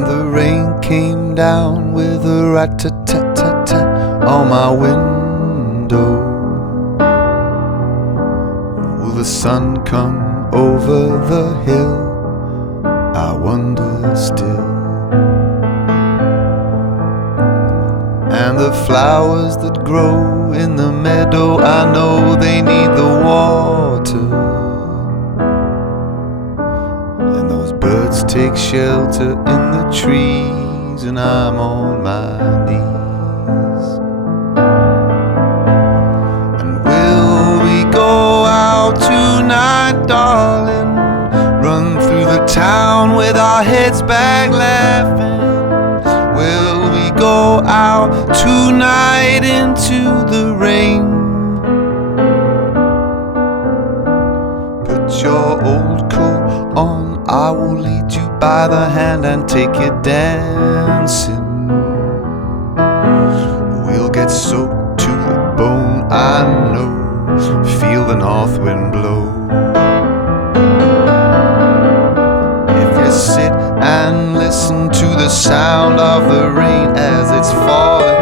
And the rain came down with a rat-tat-tat-tat on my window. Will the sun come over the hill? I wonder still. And the flowers that grow in the meadow, I know they need the water. And those birds take shelter in the trees, and I'm on my knees. And will we go out tonight, darling? Run through the town with our heads back laughing. Will we go out tonight into the rain? Put your old coat on, I will lead you by the hand and take you dancing. We'll get soaked to the bone, I know. Feel the north wind blow. Sit and listen to the sound of the rain as it's falling.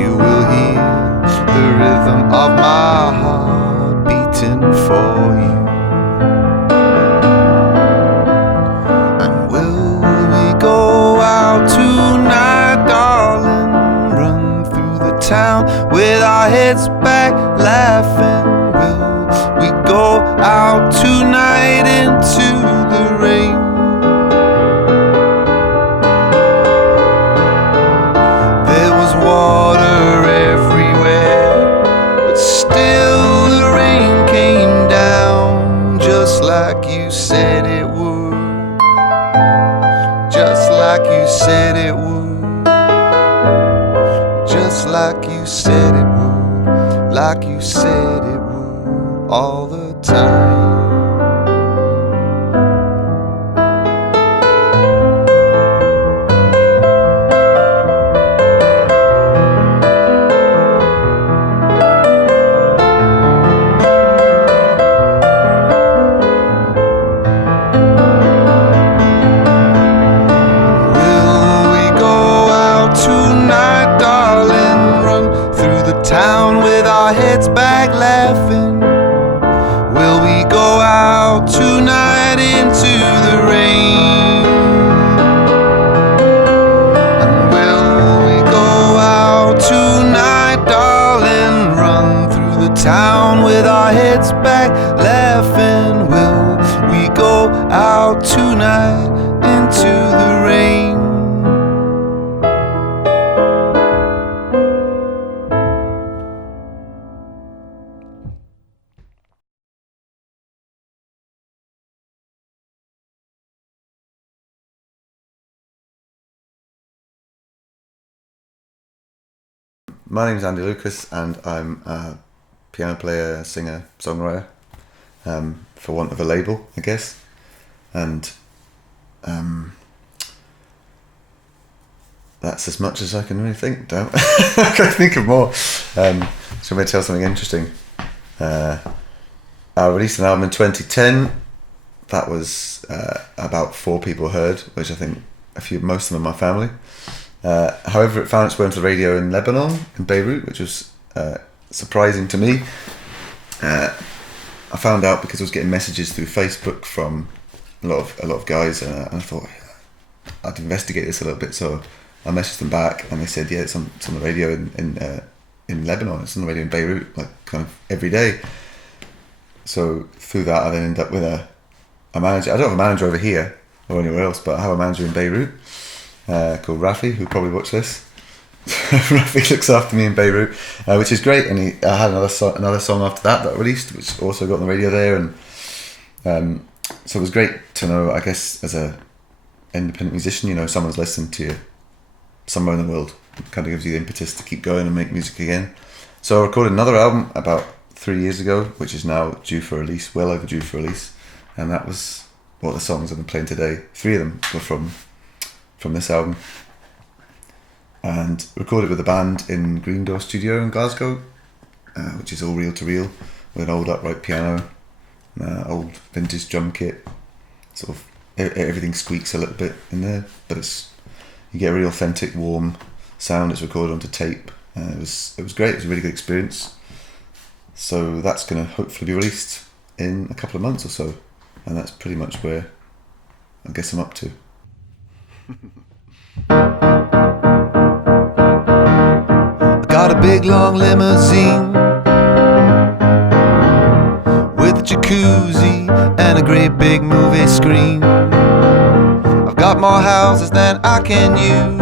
You will hear the rhythm of my heart beating for you. And will we go out tonight, darling? Run through the town with our heads back laughing. Will we go out tonight into the rain? There was water everywhere, but still the rain came down, just like you said it would. Just like you said it would. Just like you said it would. Like you said it would all the time. Will we go out tonight, darling? Run through the town with our heads back laughing. Will we go out tonight into the rain? And will we go out tonight, darling? Run through the town with our heads back laughing. Will we go out tonight into the rain? My name's Andy Lucas, and I'm a piano player, singer, songwriter, for want of a label, I guess. And that's as much as I can really think. Don't I can't think of more. So I'm going to tell something interesting. I released an album in 2010. That was about 4 people heard, which I think most of them are my family. However, it found its way onto the radio in Lebanon, in Beirut, which was surprising to me. I found out because I was getting messages through Facebook from a lot of guys, and I thought I'd investigate this a little bit. So I messaged them back, and they said, "Yeah, it's on the radio in Lebanon. It's on the radio in Beirut, like kind of every day." So through that, I then ended up with a manager. I don't have a manager over here or anywhere else, but I have a manager in Beirut. Called Rafi, who probably watched this. Rafi looks after me in Beirut, which is great. And I had another song after that I released, which also got on the radio there. And so it was great to know, I guess, as a independent musician, someone's listening to you somewhere in the world. It kind of gives you the impetus to keep going and make music again. So I recorded another album about 3 years ago, which is now due for release, well overdue for release. And that was what the songs I've been playing today. 3 of them were from this album, and recorded with a band in Green Door Studio in Glasgow, which is all reel to reel, with an old upright piano, old vintage drum kit, sort of everything squeaks a little bit in there, but you get a really authentic, warm sound. It's recorded onto tape. It was great. It was a really good experience. So that's going to hopefully be released in a couple of months or so, and that's pretty much where I guess I'm up to. I got a big long limousine with a jacuzzi and a great big movie screen. I've got more houses than I can use.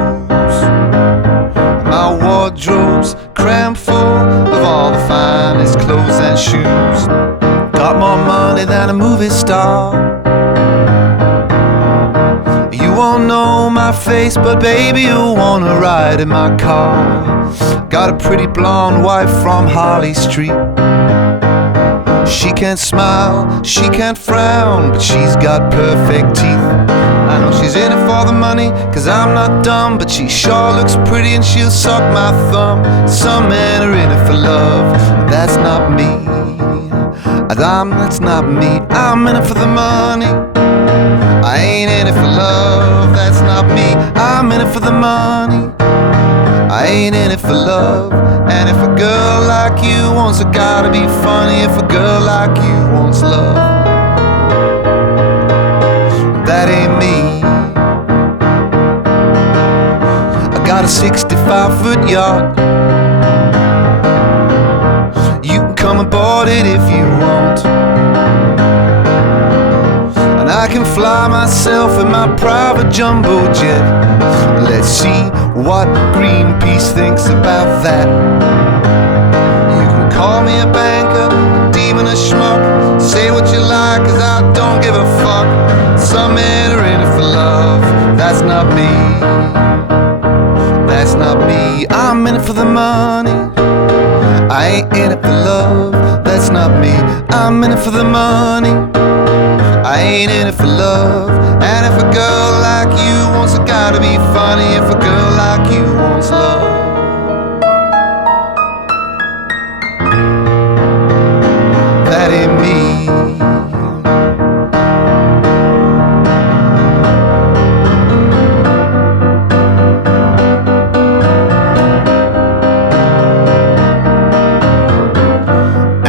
My wardrobe's crammed full of all the finest clothes and shoes. Got more money than a movie star. You won't know my face, but baby, you'll wanna ride in my car. Got a pretty blonde wife from Harley Street. She can't smile, she can't frown, but she's got perfect teeth. I know she's in it for the money, cause I'm not dumb, but she sure looks pretty and she'll suck my thumb. Some men are in it for love, but that's not me. That's not me, I'm in it for the money. I ain't in it for love, that's not me. I'm in it for the money. I ain't in it for love. And if a girl like you wants, it gotta be funny. If a girl like you wants love, that ain't me. I got a 65-foot yacht. You can come aboard it if you want. And I can fly myself in my private jumbo jet. Let's see what Greenpeace thinks about that. You can call me a banker, a demon, a schmuck. Say what you like, cause I don't give a fuck. Some men are in it for love, that's not me. That's not me, I'm in it for the money. I ain't in it for love, that's not me. I'm in it for the money. I ain't in it for love. And if a girl like you wants, it gotta be funny. If a girl like you wants love, that ain't me.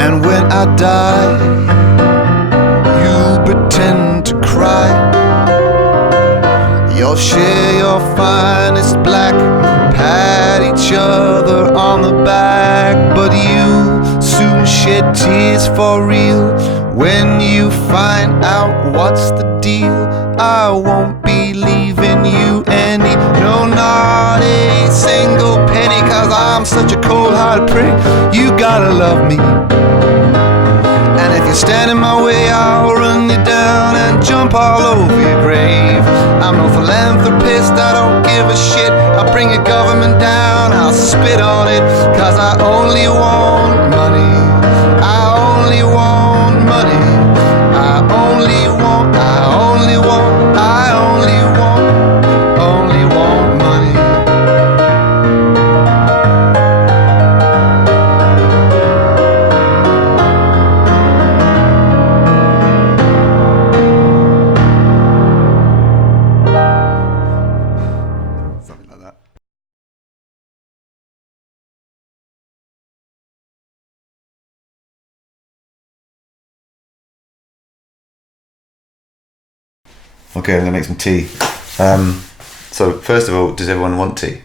And when I die, you pretend to cry. You'll share your finest black, pat each other on the back. But you soon shed tears for real when you find out what's the deal. I won't be leaving you any, no, not a single penny, cause I'm such a cold-hearted prick. You gotta love me. And if you stand in my way, I'll run you down and jump all over your grave. I'm no philanthropist, I don't give a shit. I'll bring your government down, I'll spit on it, cause I only want money. I only want money. I only want, I only want, I only want money. Something like that. Okay, I'm gonna make some tea. So first of all, does everyone want tea?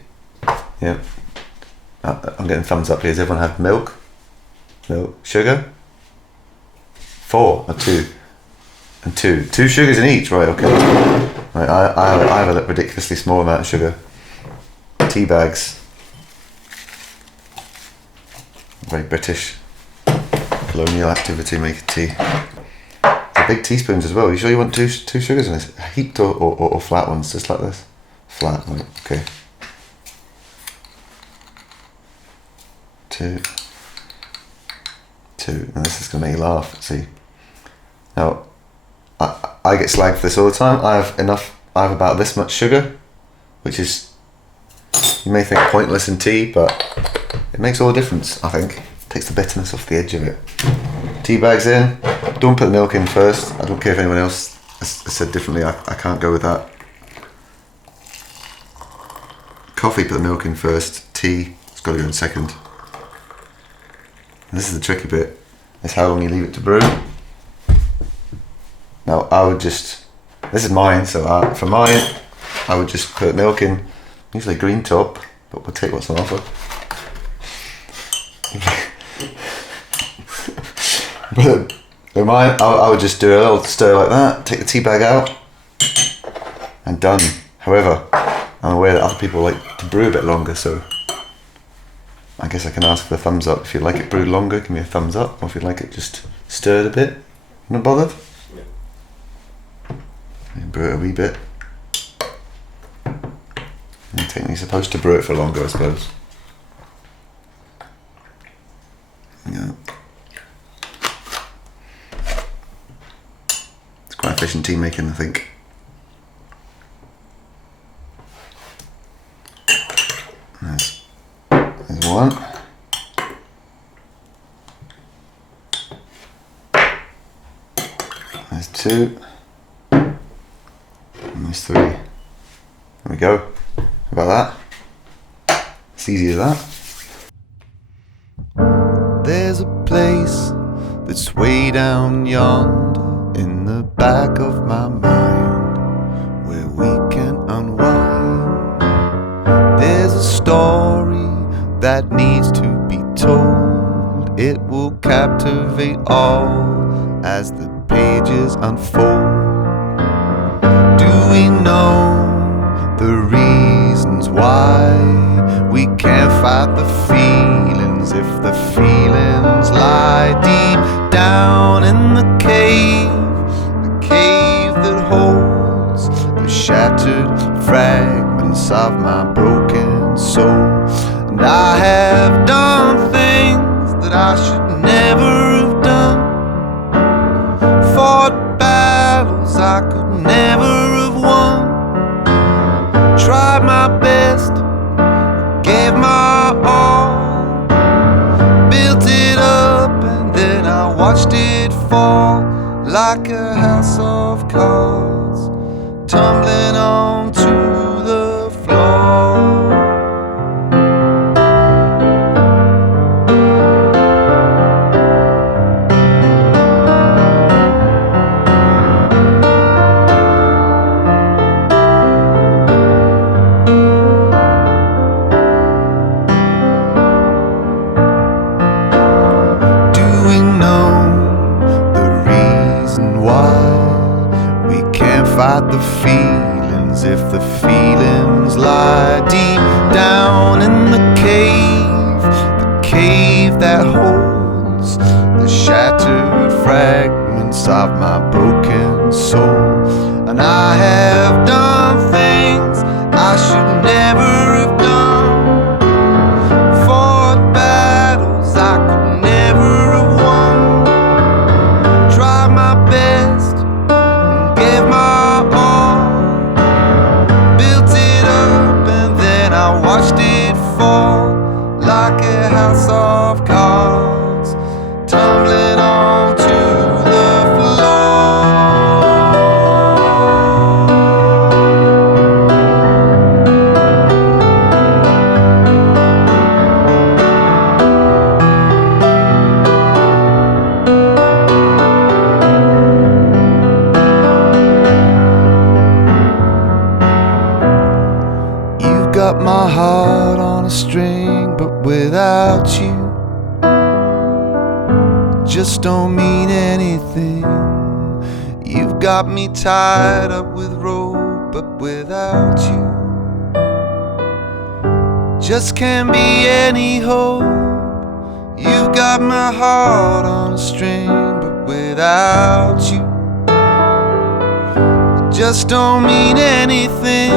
Yeah. I'm getting thumbs up here. Does everyone have milk? Milk, sugar? 4 or 2? And 2. 2 sugars in each, right? Okay. Right. I have a ridiculously small amount of sugar. Tea bags. Very British colonial activity, making tea. They're big teaspoons as well. You sure you want two sugars in this? Heaped or flat ones, just like this? Flat, right, okay. 2. Now this is gonna make you laugh, see. Now, I get slagged for this all the time. I have about this much sugar, which is, you may think pointless in tea, but it makes all the difference, I think. Takes the bitterness off the edge of it. Tea bags in. Don't put the milk in first. I don't care if anyone else said differently, I can't go with that. Coffee, put the milk in first. Tea, it's got to go in second. And this is the tricky bit, is how long you leave it to brew. Now I would just, this is mine, so for mine, I would just put milk in, usually green top, but we'll take what's on offer. But with mine, I would just do a little stir like that, take the tea bag out, and done. However, I'm aware that other people like to brew a bit longer, so I guess I can ask for a thumbs up. If you'd like it brewed longer, give me a thumbs up, or if you'd like it just stirred a bit, not bothered. Yeah. Brew it a wee bit. And technically supposed to brew it for longer, I suppose. Yeah. It's quite efficient tea making, I think. There's one. There's two. And there's three. There we go. How about that? It's easy as that. There's a place that's way down yonder in the back of my mind where we can unwind. There's a story that needs to be told. It will captivate all as the pages unfold. Do we know the reasons why we can't fight the feelings if the feelings lie deep down in the cave that holds the shattered fragments of my broken soul? And I have done things that I should never have done, fought battles I could never have won, tried my best, gave my all, built it up, and then I watched it fall like a house of cards tumbling onto the floor. Fight the feelings if the feelings lie deep down in the cave that holds the shattered fragments of my broken soul. And I have done things I should never have done, fought battles I could never have won, tried my best, gave my watched it fall like a house of cards tumbling onto the floor. You've got my heart on a string, but without you just don't mean anything. You've got me tied up with rope, but without you just can't be any hope. You've got my heart on a string, but without you just don't mean anything.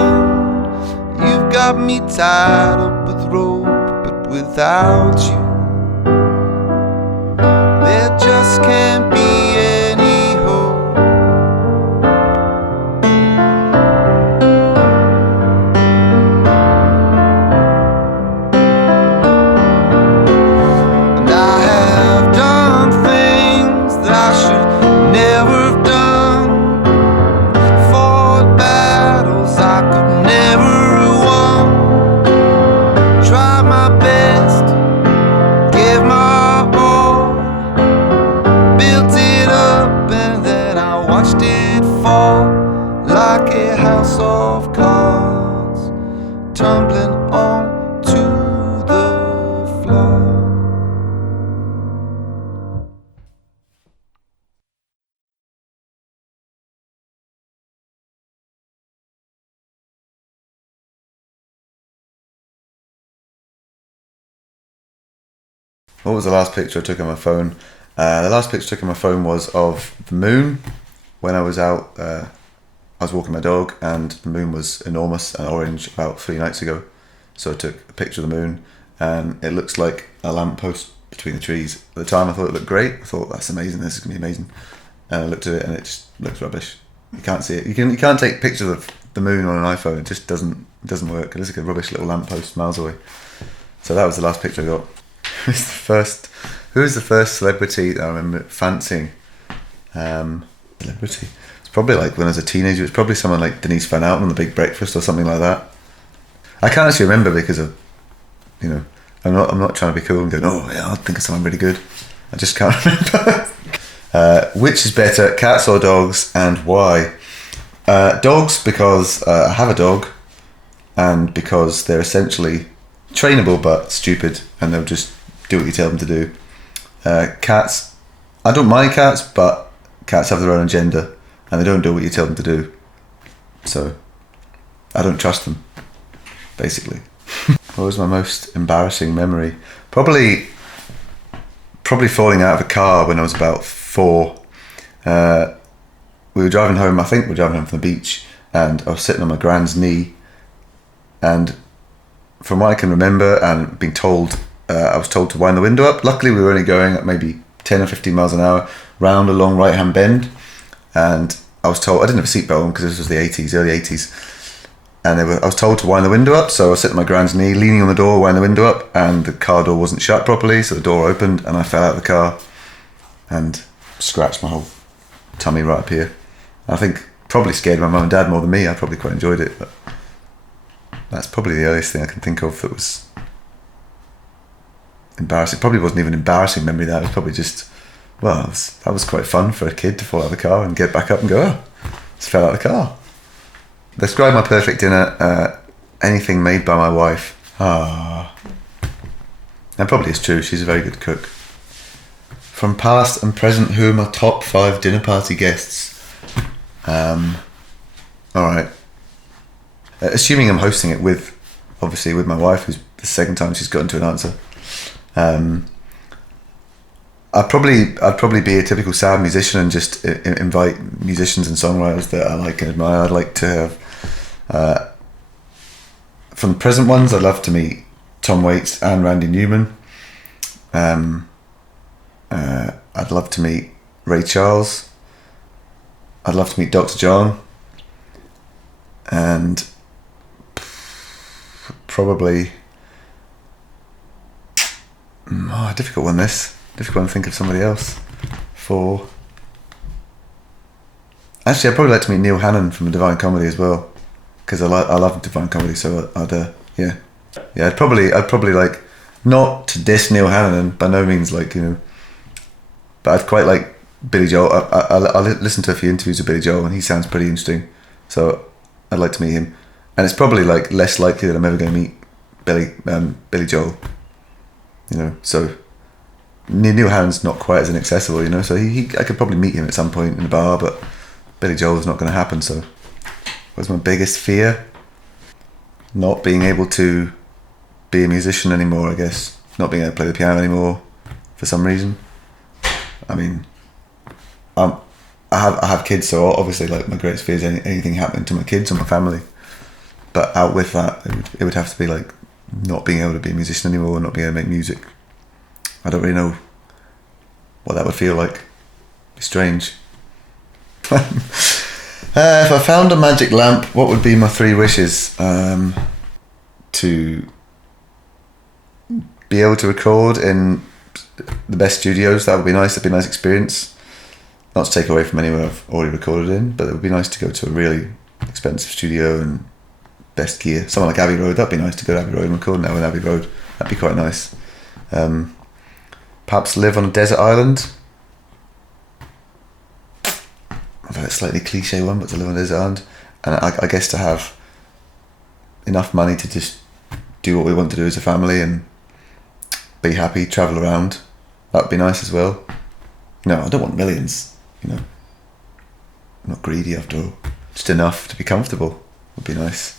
You've got me tied up with rope, but without you there just can't be any hope. And I have done things that I should never have done, What was the last picture I took on my phone? The last picture I took on my phone was of the moon when I was out. I was walking my dog, and the moon was enormous and orange about 3 nights ago. So I took a picture of the moon, and it looks like a lamppost between the trees. At the time, I thought it looked great. I thought, that's amazing. This is gonna be amazing. And I looked at it, and it just looks rubbish. You can't see it. You can't take pictures of the moon on an iPhone. It just doesn't work. It looks like a rubbish little lamppost miles away. So that was the last picture I got. Who was the first celebrity that I remember fancying? Celebrity. It's probably like when I was a teenager. It's probably someone like Denise Van Outen on The Big Breakfast or something like that. I can't actually remember because of, I'm not trying to be cool and going, oh yeah, I'll think of someone really good. I just can't remember. Which is better, cats or dogs, and why? Dogs, because I have a dog, and because they're essentially trainable but stupid, and they'll just do what you tell them to do. Cats, I don't mind cats, but cats have their own agenda, and they don't do what you tell them to do. So, I don't trust them, basically. What was my most embarrassing memory? Probably falling out of a car when I was about 4. We were driving home, I think we were driving home from the beach, and I was sitting on my grand's knee, and from what I can remember and being told, I was told to wind the window up. Luckily we were only going at maybe 10 or 15 miles an hour round a long right hand bend, and I was told, I didn't have a seatbelt on because this was the 80s, early 80s, and I was told to wind the window up. So I was sitting on my grand's knee, leaning on the door, wind the window up, and the car door wasn't shut properly, so the door opened and I fell out of the car and scratched my whole tummy right up here. I think probably scared my mum and dad more than me. I probably quite enjoyed it, but that's probably the earliest thing I can think of that was embarrassing. Probably wasn't even an embarrassing memory. That was probably just, that was quite fun for a kid to fall out of the car and get back up and go, oh, just fell out of the car. Describe my perfect dinner, anything made by my wife. That probably is true. She's a very good cook. From past and present, who are my top 5 dinner party guests? Alright. Assuming I'm hosting it with my wife, who's the second time she's gotten to an answer. I'd probably be a typical sad musician and just invite musicians and songwriters that I like and admire. I'd like to have, from the present ones, I'd love to meet Tom Waits and Randy Newman. I'd love to meet Ray Charles. I'd love to meet Dr. John. And probably, difficult one this. Difficult to think of somebody else. Actually, I'd probably like to meet Neil Hannon from Divine Comedy as well, because I love Divine Comedy. So I'd probably like, not to diss Neil Hannon, by no means, like, but I'd quite like Billy Joel. I listened to a few interviews with Billy Joel, and he sounds pretty interesting. So I'd like to meet him, and it's probably like less likely that I'm ever going to meet Billy Joel. So Neil Hannon's not quite as inaccessible, so I could probably meet him at some point in a bar, but Billy Joel's not going to happen. So what's my biggest fear? Not being able to be a musician anymore, I guess. Not being able to play the piano anymore for some reason. I mean, I have kids, so obviously, like, my greatest fear is anything happening to my kids or my family. But out with that, it would have to be like not being able to be a musician anymore, not being able to make music. I don't really know what that would feel like. It'd be strange. If I found a magic lamp, what would be my 3 wishes? To be able to record in the best studios. That would be nice. That'd be a nice experience. Not to take away from anywhere I've already recorded in, but it would be nice to go to a really expensive studio and best gear. Somewhere like Abbey Road. That'd be nice to go to Abbey Road and record now in Abbey Road. That'd be quite nice. Perhaps live on a desert island. Although it's a slightly cliche one, but to live on a desert island, and I guess to have enough money to just do what we want to do as a family and be happy, travel around. That'd be nice as well. No, I don't want millions. I'm not greedy after all. Just enough to be comfortable would be nice.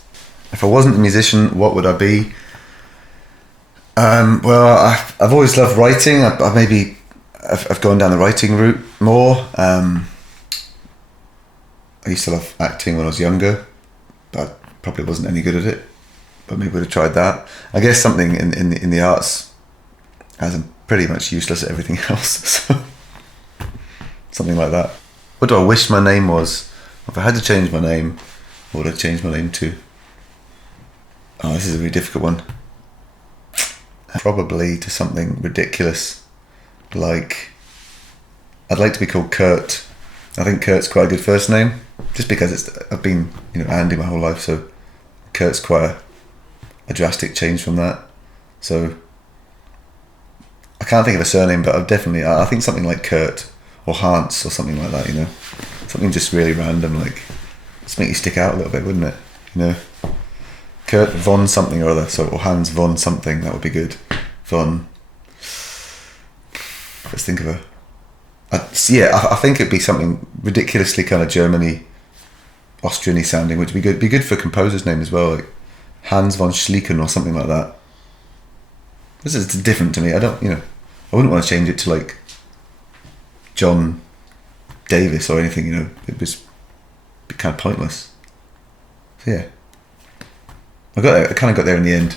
If I wasn't a musician, what would I be? Well, I've always loved writing. I've gone down the writing route more. I used to love acting when I was younger, but probably wasn't any good at it. But maybe would have tried that. I guess something in the arts, as I'm pretty much useless at everything else. So something like that. What do I wish my name was? If I had to change my name, what would I change my name to? Oh, this is a really difficult one. Probably to something ridiculous, like I'd like to be called Kurt. I think Kurt's quite a good first name, just because I've been Andy my whole life, so Kurt's quite a drastic change from that. So I can't think of a surname, but I think something like Kurt or Hans or something like that. Something just really random, like just make you stick out a little bit, wouldn't it? Kurt von something or other, or Hans von something, that would be good. Von. Let's think of a. I think it'd be something ridiculously kind of Germany, Austrian-y sounding, which would be good. Be good for a composer's name as well, like Hans von Schlieken or something like that. This is different to me. I wouldn't want to change it to like John Davis or anything. It was be kind of pointless. So yeah. I kind of got there in the end.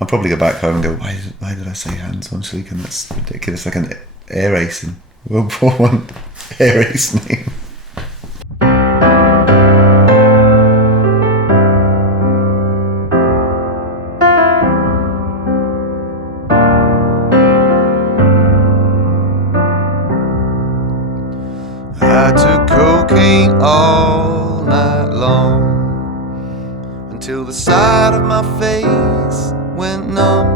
I'll probably go back home and go, why did I say Hans von Schlieken? That's ridiculous. Like an air race in World War One air race name. I took cocaine all night long, until the side of my face went numb,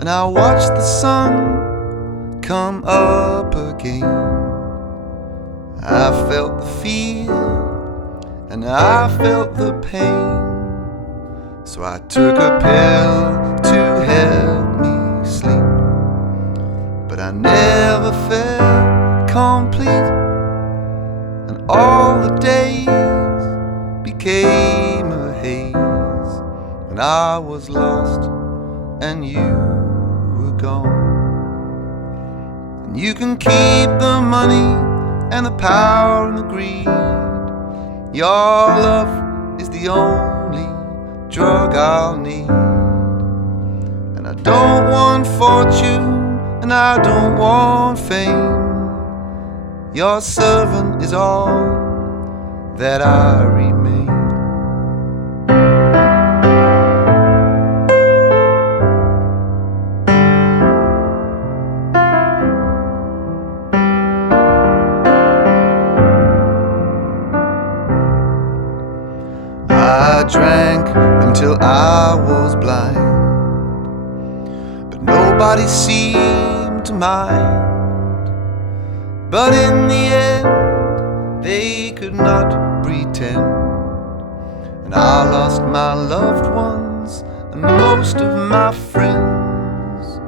and I watched the sun come up again. I felt the fear and I felt the pain, so I took a pill to help me sleep, but I never felt complete, and all the days became a haze when I was lost and you were gone. And you can keep the money and the power and the greed. Your love is the only drug I'll need. And I don't want fortune and I don't want fame. Your servant is all that I remain. I drank until I was blind, but nobody seemed to mind. But in the end, they could not pretend, and I lost my loved ones and most of my friends.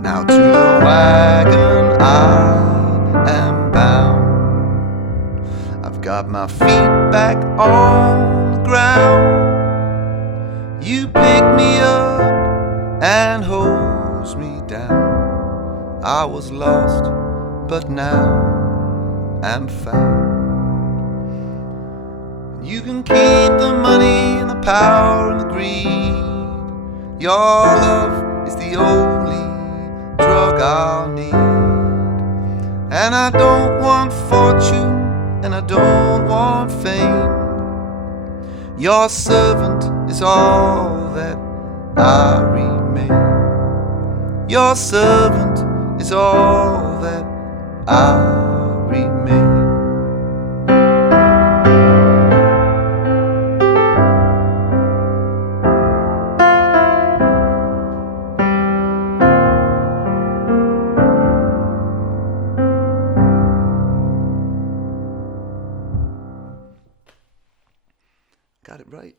Now to the wagon I am bound. I've got my feet back on the ground. You pick me up and hose me down. I was lost, but now I'm found. You can keep the money and the power and the greed. Your love is the only drug I'll need. And I don't want fortune and I don't want fame. Your servant is all that I remain. Your servant is all that I remain. Got it right.